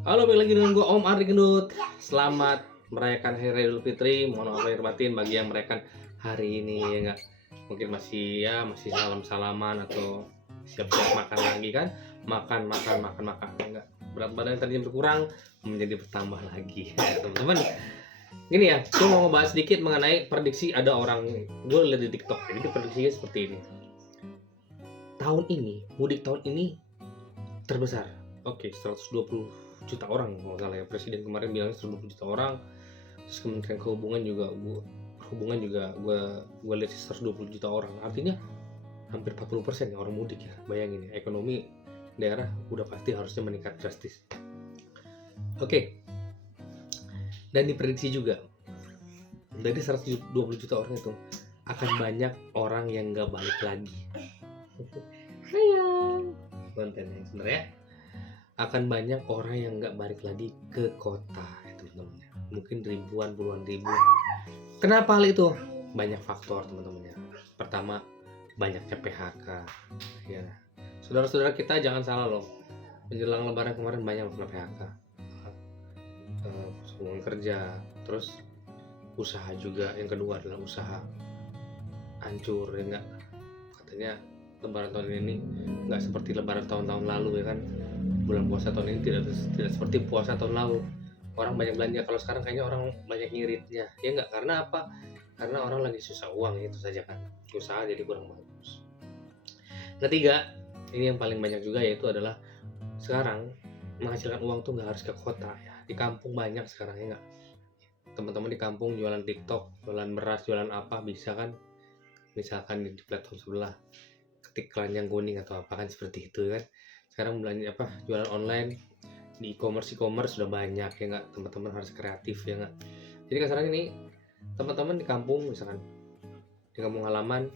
Halo, balik lagi dengan gue Om Ardi Gendut. Selamat merayakan Hari Raya Idul Fitri. Mohon maaf lahir batin bagi yang merayakan hari ini ya enggak. Mungkin masih salam-salaman atau siap-siap makan lagi kan. Makan ya enggak. Berat badan yang tadinya berkurang menjadi bertambah lagi. Ya, teman-teman. Gini ya, gue mau ngebahas sedikit mengenai prediksi ada orang gue lihat di TikTok. Jadi prediksinya seperti ini. Mudik tahun ini terbesar. Oke, 120 juta orang kalau nggak salah ya. Presiden kemarin bilang 120 juta orang. Terus Kementerian Perhubungan juga gue lihat 120 juta orang. Artinya hampir 40% ya orang mudik ya. Bayangin ya, ekonomi daerah udah pasti harusnya meningkat drastis. Oke. Dan diprediksi juga dari 120 juta orang itu akan banyak orang yang nggak balik lagi. Sayang kontennya sebenarnya akan banyak orang yang nggak balik lagi ke kota ya teman-teman. Mungkin ribuan, puluhan ribu. Kenapa hal itu? Banyak faktor teman-teman ya. Pertama, banyaknya PHK ya. Saudara-saudara kita jangan salah loh, menjelang lebaran kemarin banyak yang kena PHK, hubungan kerja, terus usaha juga. Yang kedua adalah usaha hancur ya enggak. Katanya lebaran tahun ini nggak seperti lebaran tahun-tahun lalu ya kan. Bulan puasa tahun ini tidak seperti puasa tahun lalu. Orang banyak belanja. Kalau sekarang kayaknya orang banyak ngiritnya ya enggak. Karena apa? Karena orang lagi susah uang, itu saja kan. Usaha jadi kurang bagus. Ketiga, ini yang paling banyak juga, yaitu adalah sekarang menghasilkan uang tuh nggak harus ke kota ya. Di kampung banyak sekarang ya enggak. Teman-teman di kampung jualan TikTok, jualan beras, jualan apa bisa kan. Misalkan di platform sebelah ketik keranjang kuning atau apa kan, seperti itu kan. Sekarang belanja jualan online di e-commerce sudah banyak ya nggak. Teman-teman harus kreatif ya nggak. Jadi kasarnya ini teman-teman di kampung, misalkan di kampung halaman,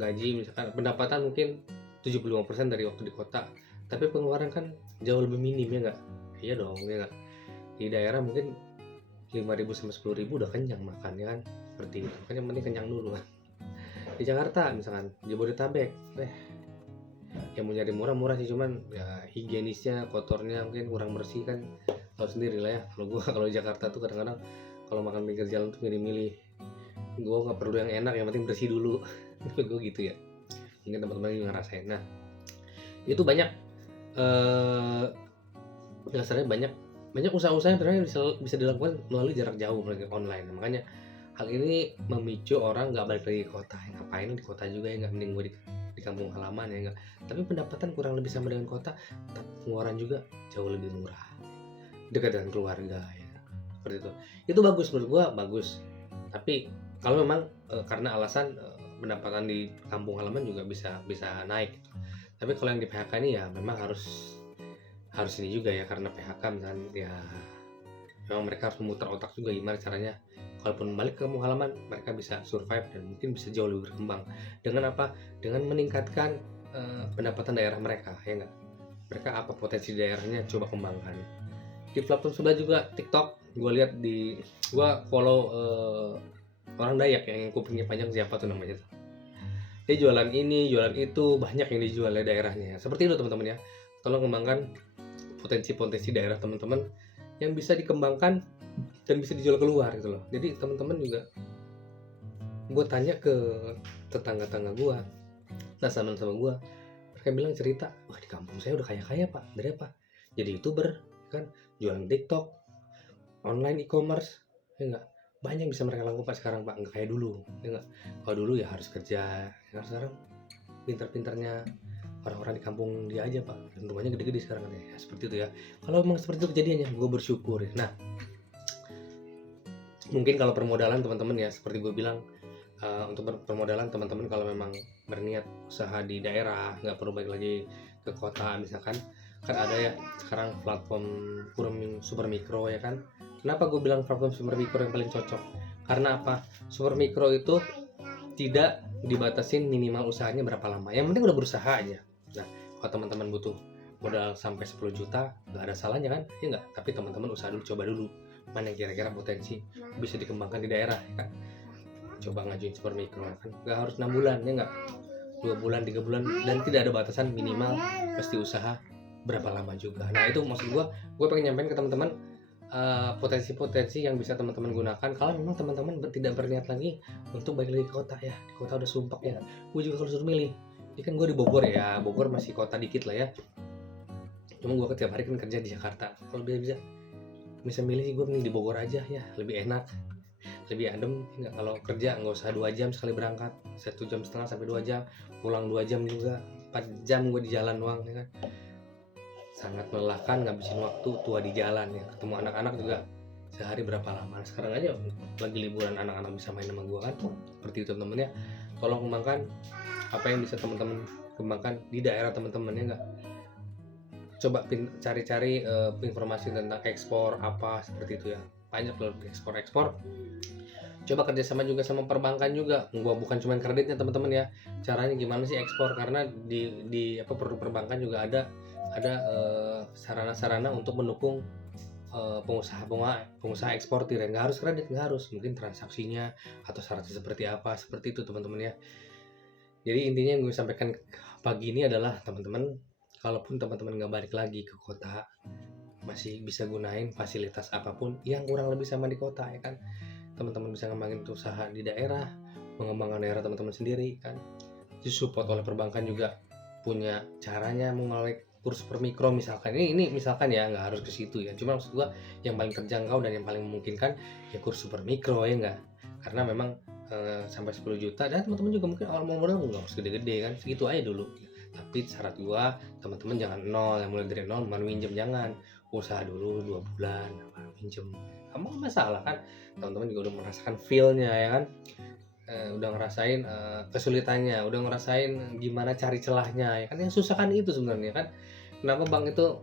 gaji misalkan pendapatan mungkin 75% dari waktu di kota, tapi pengeluaran kan jauh lebih minim ya nggak. Iya dong ya nggak. Di daerah mungkin 5.000 sampai 10.000 udah kenyang makan ya kan, seperti itu kan. Yang penting kenyang dulu kan. Di Jakarta misalkan, Jabodetabek, yang mau nyari murah sih, cuman ya higienisnya, kotornya mungkin kurang bersih kan, tahu sendiri lah ya. Kalau Jakarta tuh kadang-kadang kalau makan pinggir jalan tuh milih-milih, gue nggak perlu yang enak, yang penting bersih dulu. Gue gitu ya, mungkin teman-teman juga ngerasain. Nah itu banyak dasarnya banyak usaha-usaha yang ternyata bisa dilakukan melalui jarak jauh, melalui online. Makanya hal ini memicu orang nggak balik lagi ke kota. Ngapain di kota juga ya nggak, mending gue di kampung halaman ya nggak. Tapi pendapatan kurang lebih sama dengan kota, tapi pengeluaran juga jauh lebih murah, dekat dengan keluarga ya, seperti itu bagus menurut gue, bagus. Tapi kalau memang karena alasan pendapatan di kampung halaman juga bisa naik gitu. Tapi kalau yang di PHK ini ya memang harus ini juga ya, karena PHK kan ya memang mereka harus memutar otak juga gimana caranya kalaupun balik ke kampung halaman mereka bisa survive dan mungkin bisa jauh lebih berkembang. Dengan apa? Dengan meningkatkan pendapatan daerah mereka ya enggak. Mereka apa potensi daerahnya, coba kembangkan. Di platform sebelah juga TikTok, gue follow orang Dayak yang kupingnya panjang, siapa tuh namanya tuh. Dia jualan ini, jualan itu, banyak yang dijual di daerahnya. Seperti itu teman-teman ya. Tolong kembangkan potensi daerah teman-teman yang bisa dikembangkan dan bisa dijual keluar gitu loh. Jadi teman-teman juga, gue tanya ke tetangga-tetangga gue, sama gue, mereka bilang cerita, wah di kampung saya udah kaya pak. Dari apa? Jadi YouTuber kan, jualan TikTok, online e-commerce ya enggak. Banyak bisa mereka lakukan sekarang pak, nggak kayak dulu ya enggak. Kalau dulu ya harus kerja, sekarang pintar-pintarnya orang-orang di kampung dia aja pak, dan rumahnya gede-gede sekarang ya, seperti itu ya. Kalau memang seperti itu kejadiannya, gue bersyukur ya. Nah mungkin kalau permodalan teman-teman ya, seperti gue bilang, untuk permodalan teman-teman kalau memang berniat usaha di daerah, nggak perlu balik lagi ke kota. Misalkan kan ada ya sekarang platform super mikro ya kan. Kenapa gue bilang platform super mikro yang paling cocok? Karena apa? Super mikro itu tidak dibatasin minimal usahanya berapa lama, yang penting udah berusaha aja. Nah kalau teman-teman butuh modal sampai 10 juta nggak ada salahnya kan ya nggak. Tapi teman-teman usaha dulu, coba dulu mana yang kira-kira potensi bisa dikembangkan di daerah ya kan. Coba ngajuin super mikro kan, nggak harus 6 bulan ya nggak, 2 bulan 3 bulan, dan tidak ada batasan minimal, pasti usaha berapa lama juga. Nah itu maksud gue pengen nyampein ke teman-teman potensi-potensi yang bisa teman-teman gunakan kalau memang teman-teman tidak berniat lagi untuk balik lagi ke kota ya. Di kota udah sumpek ya. Gue juga kalau suruh milih, ini kan gue di Bogor ya, Bogor masih kota dikit lah ya. Cuma gue setiap hari kan kerja di Jakarta. Kalau bisa milih sih gue mending di Bogor aja ya, lebih enak, lebih adem. Nggak, kalau kerja nggak usah 2 jam sekali berangkat, 1,5 jam sampai 2 jam, pulang 2 jam juga, 4 jam gue di jalan doang ya kan. Sangat melelahkan, ngabisin waktu tua di jalan ya. Ketemu anak-anak juga sehari berapa lama. Sekarang aja lagi liburan anak-anak bisa main sama gue kan. Seperti itu temen-temen ya. Tolong kembangkan apa yang bisa teman-teman kembangkan di daerah teman-teman ya enggak. Coba cari-cari informasi tentang ekspor apa seperti itu ya. Banyak loh ekspor. Coba kerjasama juga sama perbankan juga. Gua bukan cuma kreditnya teman-teman ya. Caranya gimana sih ekspor, karena di produk perbankan juga ada sarana-sarana untuk mendukung pengusaha eksportir ya. Nggak harus kredit, nggak harus, mungkin transaksinya atau syaratnya seperti apa, seperti itu teman-teman ya. Jadi intinya yang gue sampaikan pagi ini adalah teman-teman, kalaupun teman-teman nggak balik lagi ke kota, masih bisa gunain fasilitas apapun yang kurang lebih sama di kota ya kan. Teman-teman bisa ngembangin usaha di daerah, mengembangkan daerah teman-teman sendiri kan. Disupport oleh perbankan juga punya caranya melalui kurs per mikro misalkan. Ini misalkan ya, nggak harus ke situ ya. Cuma maksud gua yang paling terjangkau dan yang paling memungkinkan ya kurs super mikro ya enggak. Karena memang sampai 10 juta dan teman-teman juga mungkin awal modal nggak harus gede-gede kan, segitu aja dulu. Tapi syarat gua teman-teman jangan nol, yang mulai dari nol mau minjem jangan. Usaha dulu 2 bulan baru minjem. Kamu masalah kan, teman-teman juga udah merasakan feel-nya ya kan. Udah ngerasain kesulitannya, udah ngerasain gimana cari celahnya ya kan. Yang susah kan itu sebenarnya kan. Kenapa Bang itu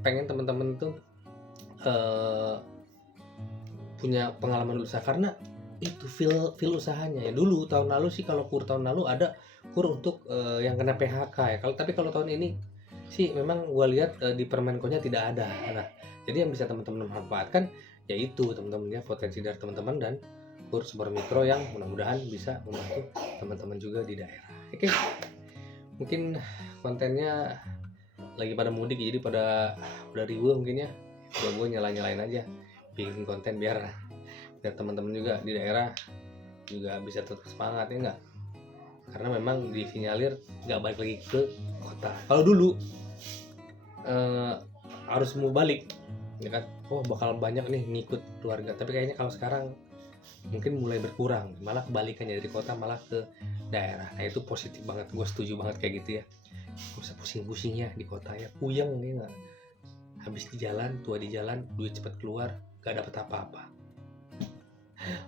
pengen teman-teman tuh punya pengalaman usaha, karena itu feel usahanya ya. Dulu tahun lalu sih, kalau kur tahun lalu ada kur untuk yang kena PHK ya. Tapi kalau tahun ini sih memang gua lihat di Permenkonya tidak ada. Nah, jadi yang bisa teman-teman manfaatkan yaitu teman-teman ya, potensi dari teman-teman dan kurs super mikro yang mudah-mudahan bisa membantu teman-teman juga di daerah. Oke, mungkin kontennya lagi pada mudik jadi pada udah riuh mungkin ya. Gue nyalain aja bikin konten biar teman-teman juga di daerah juga bisa tetap semangat ya enggak. Karena memang disinyalir nggak balik lagi ke kota. Kalau dulu harus mau balik ya kan, oh bakal banyak nih ngikut keluarga. Tapi kayaknya kalau sekarang mungkin mulai berkurang, malah kebalikannya, dari kota malah ke daerah. Nah itu positif banget, gue setuju banget kayak gitu ya. Gak usah pusing-pusing ya di kota ya, puyeng nih nggak, habis di jalan, tua di jalan, duit cepet keluar, gak dapet apa-apa.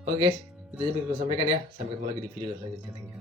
Oke guys, itu aja yang bisa sampaikan ya. Sampai ketemu lagi di video selanjutnya.